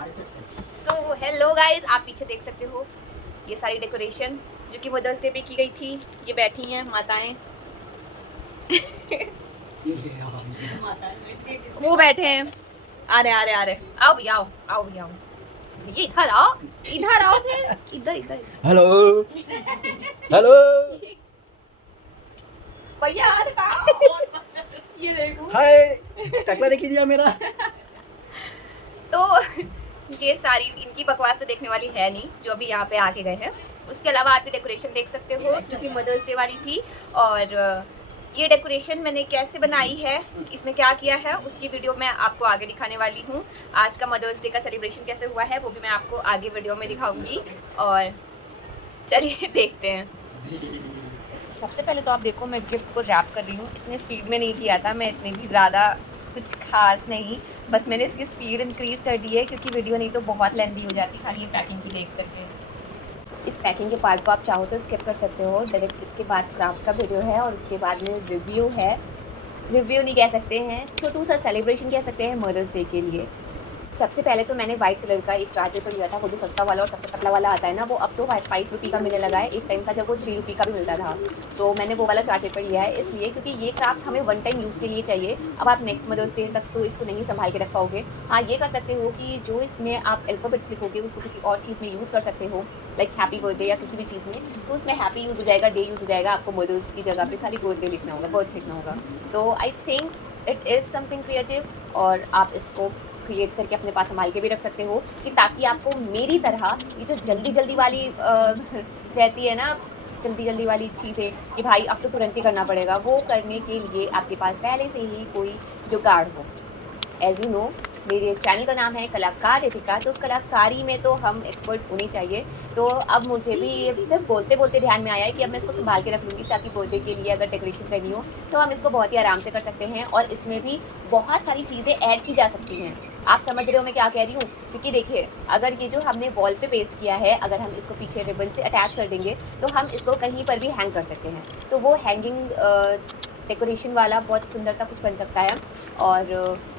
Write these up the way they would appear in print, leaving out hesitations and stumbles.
So hello guys, आप पीछे देख सकते हो ये सारी डेकोरेशन जो कि मदर्स डे पे की गई थी। ये बैठी हैं माताएं। वो बैठे हैं। आ रहे आओ भैया, आओ भैया, आओ ये इधर आओ फिर इधर इधर हेलो हेलो भैया हाथ हटाओ। ये देखो। हाय टकला देख लीजिए मेरा। तो ये सारी इनकी बकवास तो देखने वाली है नहीं जो अभी यहाँ पे आके गए हैं। उसके अलावा आप ये डेकोरेशन देख सकते हो जो कि मदर्स डे वाली थी। और ये डेकोरेशन मैंने कैसे बनाई है, इसमें क्या किया है, उसकी वीडियो मैं आपको आगे दिखाने वाली हूँ। आज का मदर्स डे का सेलिब्रेशन कैसे हुआ है वो भी मैं आपको आगे वीडियो में दिखाऊंगी। और चलिए देखते हैं। सबसे पहले तो आप देखो, मैं गिफ्ट को रैप कर रही हूँ। इतने स्पीड में नहीं किया था मैं, इतनी भी ज़्यादा कुछ खास नहीं, बस मैंने इसकी स्पीड इंक्रीज़ कर दी है क्योंकि वीडियो नहीं तो बहुत लेंदी हो जाती खाली ये पैकिंग की देख करके। इस पैकिंग के पार्ट को आप चाहो तो स्किप कर सकते हो, डायरेक्ट इसके बाद क्राफ्ट का वीडियो है और उसके बाद में रिव्यू है। रिव्यू नहीं कह सकते हैं, छोटू सा सेलिब्रेशन कह सकते हैं मदर्स डे के लिए। सबसे पहले तो मैंने व्हाइट कलर का एक चार्ट पेपर लिया था, वो जो सस्ता वाला और सबसे पतला वाला आता है ना, वो अब तो 5 रुपये का मिलने लगा है। एक टाइम था जब वो 3 रुपये का भी मिलता था। तो मैंने वो वाला चार्ट पेपर लिया है इसलिए क्योंकि ये क्राफ्ट हमें वन टाइम यूज़ के लिए चाहिए। अब आप नेक्स्ट मदर्स डे तक तो इसको नहीं संभाल के रख पाओगे। हाँ, ये कर सकते हो कि जो इसमें आप अल्फ़ाबेट्स लिखोगे उसको किसी और चीज़ में यूज़ कर सकते हो, लाइक हैप्पी बर्थडे या किसी भी चीज़ में, तो उसमें हैप्पी यूज़ हो जाएगा, डे यूज़ हो जाएगा। आपको मदर्स की जगह पे खाली बर्थडे लिखना होगा, बर्थ लिखना होगा। तो I think it is something creative और आप इसको क्रिएट करके अपने पास संभाल के भी रख सकते हो कि ताकि आपको मेरी तरह ये जो जल्दी जल्दी वाली रहती है ना, जल्दी जल्दी वाली चीज़ें कि भाई अब तो तुरंत ही करना पड़ेगा, वो करने के लिए आपके पास पहले से ही कोई जुगाड़ हो। एज यू नो, मेरे चैनल का नाम है कलाकार रितिका, तो कलाकारी में तो हम एक्सपर्ट होनी चाहिए। तो अब मुझे भी ये सिर्फ बोलते बोलते ध्यान में आया है कि अब मैं इसको संभाल के रख लूँगी ताकि बर्थडे के लिए अगर डेकोरेशन करनी हो तो हम इसको बहुत ही आराम से कर सकते हैं। और इसमें भी बहुत सारी चीज़ें ऐड की जा सकती हैं। आप समझ रहे हो मैं क्या कह रही हूँ? क्योंकि देखिए, अगर ये जो हमने वॉल पे पेस्ट किया है, अगर हम इसको पीछे रिबन से अटैच कर देंगे तो हम इसको कहीं पर भी हैंग कर सकते हैं। तो वो हैंगिंग डेकोरेशन वाला बहुत सुंदर सा कुछ बन सकता है। और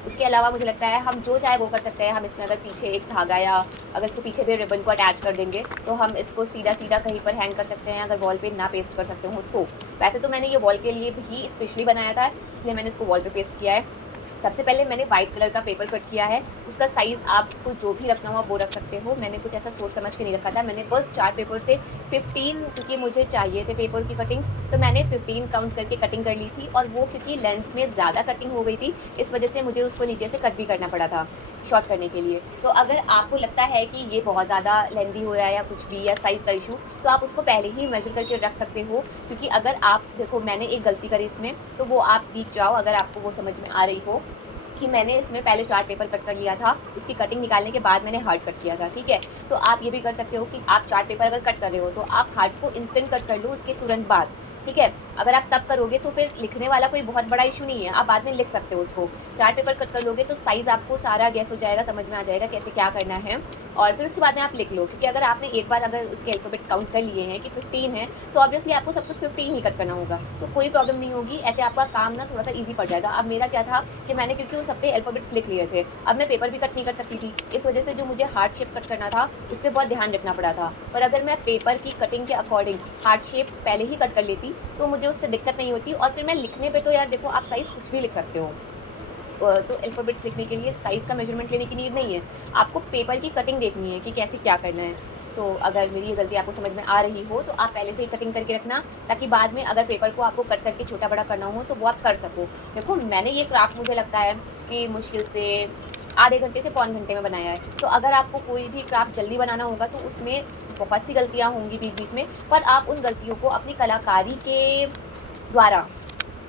उसके अलावा मुझे लगता है हम जो चाहे वो कर सकते हैं। हम इसमें अगर पीछे एक धागा या अगर इसको पीछे भी रिबन को अटैच कर देंगे तो हम इसको सीधा सीधा कहीं पर हैंग कर सकते हैं, अगर वॉल पे ना पेस्ट कर सकते हो तो। वैसे तो मैंने ये वॉल के लिए ही स्पेशली बनाया था, इसलिए मैंने इसको वॉल पे पेस्ट किया है। सबसे पहले मैंने वाइट कलर का पेपर कट किया है। उसका साइज़ आपको जो भी रखना हो वो रख सकते हो। मैंने कुछ ऐसा सोच समझ के नहीं रखा था। मैंने बस चार्ट पेपर से 15 क्योंकि मुझे चाहिए थे पेपर की कटिंग्स, तो मैंने 15 काउंट करके कटिंग कर ली थी। और वो क्योंकि लेंथ में ज़्यादा कटिंग हो गई थी, इस वजह से मुझे उसको नीचे से कट भी करना पड़ा था शॉर्ट करने के लिए। तो अगर आपको लगता है कि ये बहुत ज़्यादा लेंदी हो रहा है या कुछ भी, या साइज़ का इशू, तो आप उसको पहले ही मेजर करके रख सकते हो। क्योंकि अगर आप देखो, मैंने एक गलती करी इसमें, तो वो आप सीख जाओ अगर आपको वो समझ में आ रही हो कि मैंने इसमें पहले चार्ट पेपर कट कर लिया था, उसकी कटिंग निकालने के बाद मैंने हार्ड कट किया था। ठीक है, तो आप ये भी कर सकते हो कि आप चार्ट पेपर अगर कट कर रहे हो तो आप हार्ड को इंस्टेंट कट कर लो उसके तुरंत बाद। ठीक है, अगर आप तब करोगे तो फिर लिखने वाला कोई बहुत बड़ा इशू नहीं है, आप बाद में लिख सकते हो उसको। चार्ट पेपर कट कर लोगे तो साइज़ आपको सारा गैस हो जाएगा, समझ में आ जाएगा कैसे क्या करना है। और फिर उसके बाद में आप लिख लो, क्योंकि अगर आपने एक बार अगर उसके अल्फ़ाबेट्स काउंट कर लिए हैं कि 15 है, तो ऑब्वियसली आपको सब कुछ 15 ही कट करना होगा, तो कोई प्रॉब्लम नहीं होगी। ऐसे आपका काम ना थोड़ा सा ईजी पड़ जाएगा। अब मेरा क्या था कि मैंने क्योंकि उन सब पे अल्फ़ाबेट्स लिख लिए थे, अब मैं पेपर भी कट नहीं कर सकती थी, इस वजह से जो मुझे हार्ट शेप कट करना था उस पर बहुत ध्यान रखना पड़ा था। पर अगर मैं पेपर की कटिंग के अकॉर्डिंग हार्ट शेप पहले ही कट कर लेती तो मुझे उससे दिक्कत नहीं होती। और फिर मैं लिखने पे तो यार देखो, आप साइज़ कुछ भी लिख सकते हो। तो अल्फ़ाबेट्स लिखने के लिए साइज़ का मेजरमेंट लेने की नीड नहीं है, आपको पेपर की कटिंग देखनी है कि कैसे क्या करना है। तो अगर मेरी ये गलती आपको समझ में आ रही हो तो आप पहले से ही कटिंग करके रखना, ताकि बाद में अगर पेपर को आपको कट करके छोटा बड़ा करना हो तो वो आप कर सको। देखो, मैंने ये क्राफ्ट मुझे लगता है कि मुश्किल से आधे घंटे से पौन घंटे में बनाया है। तो अगर आपको कोई भी क्राफ्ट जल्दी बनाना होगा तो उसमें बहुत सी गलतियाँ होंगी बीच बीच में, पर आप उन गलतियों को अपनी कलाकारी के द्वारा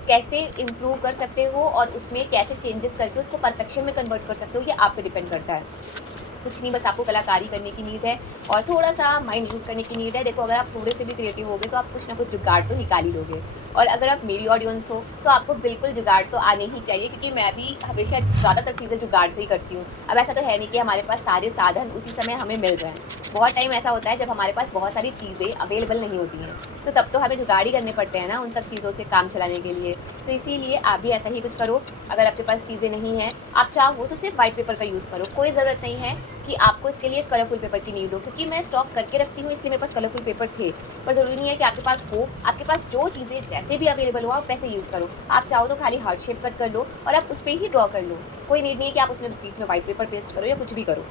कैसे इम्प्रूव कर सकते हो और उसमें कैसे चेंजेस करके उसको परफेक्शन में कन्वर्ट कर सकते हो, ये आप पे डिपेंड करता है। कुछ नहीं, बस आपको कलाकारी करने की नीड है और थोड़ा सा माइंड यूज़ करने की नीड है। देखो, अगर आप थोड़े से भी क्रिएटिव होगे तो आप कुछ ना कुछ जुगाड़ तो निकाल ही लोगे। और अगर आप मेरी ऑडियंस हो तो आपको बिल्कुल जुगाड़ तो आने ही चाहिए, क्योंकि मैं भी हमेशा ज़्यादातर चीज़ें जुगाड़ से ही करती हूँ। अब ऐसा तो है नहीं कि हमारे पास सारे साधन उसी समय हमें मिल जाएँ। बहुत टाइम ऐसा होता है जब हमारे पास बहुत सारी चीज़ें अवेलेबल नहीं होती हैं, तो तब तो हमें जुगाड़ ही करने पड़ते हैं ना उन सब चीज़ों से काम चलाने के लिए। तो इसीलिए आप भी ऐसा ही कुछ करो। अगर आपके पास चीज़ें नहीं हैं, आप चाहो तो सिर्फ वाइट पेपर का यूज़ करो, कोई ज़रूरत नहीं है कि आपको इसके लिए कलरफुल पेपर की नीड हो, क्योंकि मैं स्टॉक करके रखती हूँ इसलिए मेरे पास कलरफुल पेपर थे। पर ज़रूरी नहीं है कि आपके पास हो, आपके पास जो चीज़ें जैसे भी अवेलेबल हो आप वैसे यूज़ करो। आप चाहो तो खाली हार्ट शेप कट कर लो और आप उस पर ही ड्रॉ कर लो। कोई नीड नहीं है कि आप उसमें बीच में वाइट पेपर पेस्ट करो या कुछ भी करो।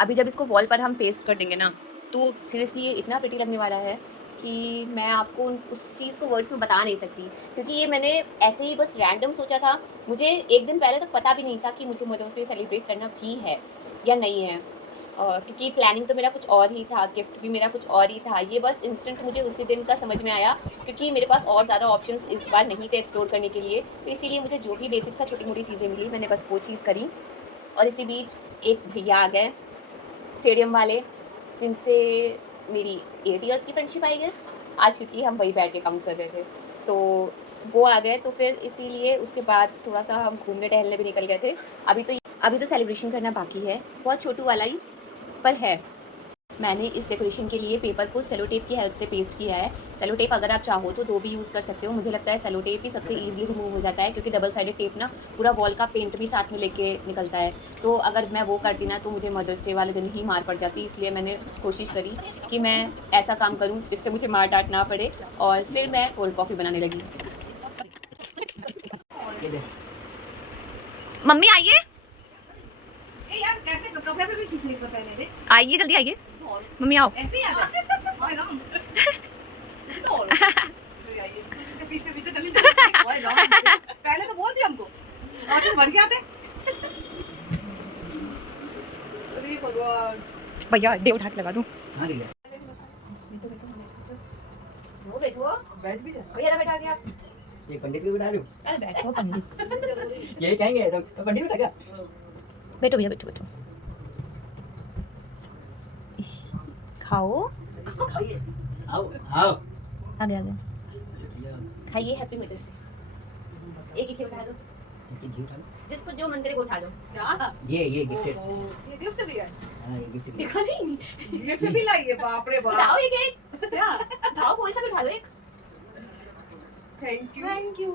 अभी जब इसको वॉल पर हम पेस्ट कर देंगे ना, तो सीरियसली ये इतना प्रिटी लगने वाला है कि मैं आपको उस चीज़ को वर्ड्स में बता नहीं सकती, क्योंकि ये मैंने ऐसे ही बस रैंडम सोचा था। मुझे एक दिन पहले तक पता भी नहीं था कि मुझे मदर्स डे सेलिब्रेट करना भी है या नहीं है, क्योंकि प्लानिंग तो मेरा कुछ और ही था, गिफ्ट भी मेरा कुछ और ही था। ये बस इंस्टेंट मुझे उसी दिन का समझ में आया, क्योंकि मेरे पास और ज़्यादा ऑप्शंस इस बार नहीं थे एक्सप्लोर करने के लिए, तो इसीलिए मुझे जो भी बेसिक सा छोटी मोटी चीज़ें मिली मैंने बस वो चीज़ करी। और इसी बीच एक भैया आ गए स्टेडियम वाले, जिनसे मेरी 8 इयर्स की फ्रेंडशिप आई गेस आज, क्योंकि हम वही बैठ के काउंट कर रहे थे। तो वो आ गए, तो फिर इसीलिए उसके बाद थोड़ा सा हम घूमने टहलने भी निकल गए थे। अभी तो सेलिब्रेशन करना बाकी है, बहुत छोटू वाला ही पर है। मैंने इस डेकोरेशन के लिए पेपर को सेलो टेप की हेल्प से पेस्ट किया है। सेलो टेप अगर आप चाहो तो 2 भी यूज़ कर सकते हो। मुझे लगता है सेलो टेप ही सबसे ईजिली रिमूव हो जाता है, क्योंकि डबल साइडेड टेप ना पूरा वॉल का पेंट भी साथ में लेके निकलता है। तो अगर मैं वो करती ना तो मुझे मदर्स डे वाले दिन ही मार पड़ जाती, इसलिए मैंने कोशिश करी कि मैं ऐसा काम करूँ जिससे मुझे मार डांट ना पड़े, और फिर मैं कोल्ड कॉफ़ी बनाने लगी। ये देख। मम्मी आइए, यार कैसे कपड़े पे भी ठीक नहीं पता है रे। आइए जल्दी आइए, मम्मी आओ। ऐसे ही आता है हाय राम तो पीछे पीछे चली हाय राम पहले तो बोल दिया हमको और तुम बढ़ गया थे। अरे भगवान भैया दे उठा के लगा दूँ। हाँ ठीक है। बैठो बैठ भी जा भैया बैठा के आप। ये पंडित को बिठा लूं? अरे बैठो पंडित, ये कहेंगे तो पंडित को लगा। बैठो भैया बैठो बैठो, खाओ। खाइए। आओ आओ। आ गया खाइए, हैप्पी मदर्स डे। एक ही उठा लो, ये घी उठा लो। जिसको जो मन करे वो उठा लो। क्या ये गिफ्टेड। ये गिफ्ट भी है हाँ ये गिफ्ट भी। दिखा नहीं, गिफ्ट भी लाई है बाप रे उठाओ बाप एक क्या उठाओ, कोई सा भी उठा लो एक। थैंक यू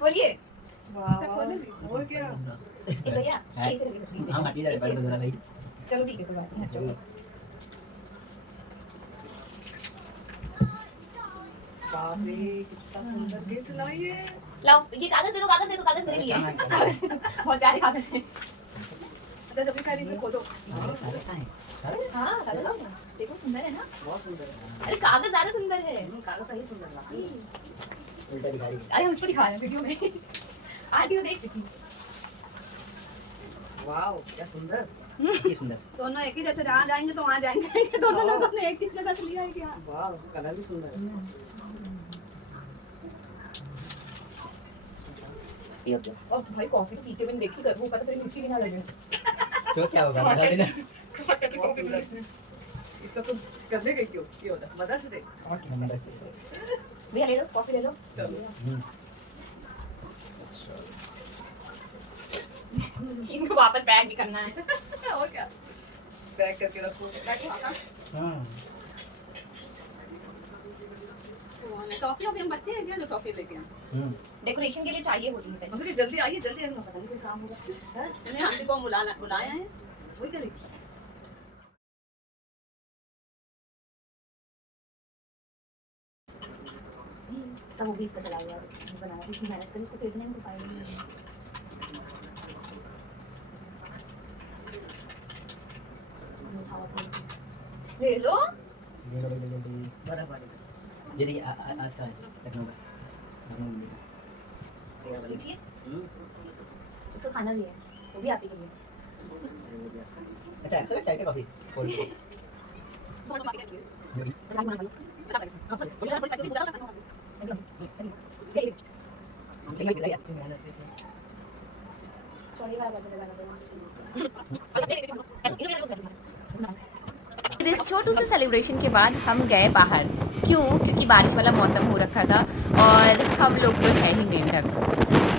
बोलिए अच्छा खोले भी और क्या एक भैया हाँ। ऐसे लगे प्लीज। हाँ हटी जा बैठ जरा भाई। चलो ठीक है, कोई बात नहीं, चलो। बाप रे कितना सुंदर गिफ्ट लाई है। लाओ ये कागज दे दो, कागज दे दो, कागज मेरे लिए है। कागज दे दो, बहुत प्यारे कागज है। अच्छा जब भी खरीद के खोलो सारे कहाँ हैं? सारे? हाँ कागज है। देखो सुंदर है ना, बहुत सुंदर है अरे कागज ज्यादा सुंदर है। कागज सही सुंदर लगा उल्टा दिखा रही अरे हम इसको दिखा रहे हैं वीडियो में, आंटी तो देख चुकी। वाओ क्या सुंदर है। ये सुंदर। दोनों एक ही जैसे जहाँ जाएंगे तो वहाँ जाएंगे दोनों लोगों ने एक ही जगह से लिया है क्या वाह कलर भी सुंदर है ये और भाई कॉफी तो पीते मैंने देखी कर, वो पता चली मीठी भी ना लगे। तो क्या होगा बता देना। बहुत सुंदर इसको तो करने के क्यों ये होता मदर्स डे भैया ले लो कॉफी ले लो। चलो इनको वापस बैग भी करना है। और क्या पैक करके रखो बैठो आकाश हाँ। टॉफी अभी हम बच्चे हैं क्या जो टॉफी लेके आए डेकोरेशन के लिए चाहिए होती है। मगर ये जल्दी आइए जल्दी आइए पता नहीं कोई काम होगा मैंने आंटी को बुलाया है वही करेगी सब वो भी इसका चला गया, बनाया इसकी मेहनत करी, इसको फेंकने में फायदा नहीं है। ले लो जल्दी बराबर जल्दी आज का है लखनऊ का। लीजिए, इसको खाना भी है, वो भी आप ही के लिए। अच्छा ऐसा चाय का कॉफी इस छोटू से सेलिब्रेशन के बाद हम गए बाहर। क्यों? क्योंकि बारिश वाला मौसम हो रखा था और हम लोग तो है ही मेंढक।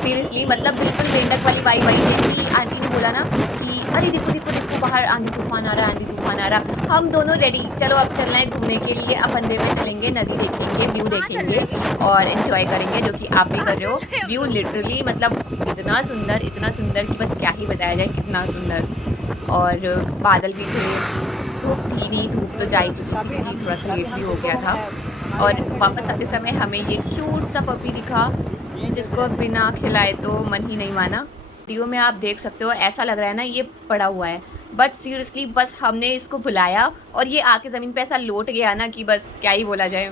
सीरियसली मतलब बिल्कुल मेंढक वाली वाइब आई। जैसे ही आंटी ने बोला ना कि अरे देखो देखो देखो बाहर आंधी तूफान आ रहा है, आंधी तूफान आ रहा, हम दोनों रेडी, चलो अब चलना है घूमने के लिए। अब अंधेरे में चलेंगे, नदी देखेंगे, व्यू देखेंगे और एंजॉय करेंगे, जो कि आप भी कर रहे हो। व्यू लिटरली मतलब इतना सुंदर कि बस क्या ही बताया जाए, कितना सुंदर। और बादल भी थे, धूप थी नहीं, धूप तो जा ही चुकी थी क्योंकि थोड़ा सा लेट भी हो गया था। और वापस आते समय हमें ये क्यूट सा पपी दिखा जिसको बिना खिलाए तो मन ही नहीं माना। वीडियो में आप देख सकते हो ऐसा लग रहा है ना ये पड़ा हुआ है, बट सीरियसली बस हमने इसको बुलाया और ये आके ज़मीन पे ऐसा लौट गया ना कि बस क्या ही बोला जाए।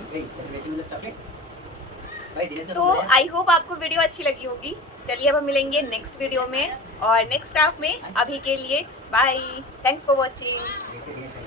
तो आई होप आपको वीडियो अच्छी लगी होगी। चलिए अब हम मिलेंगे नेक्स्ट वीडियो में और नेक्स्ट क्राफ्ट में। अभी के लिए बाय, थैंक्स फॉर वॉचिंग।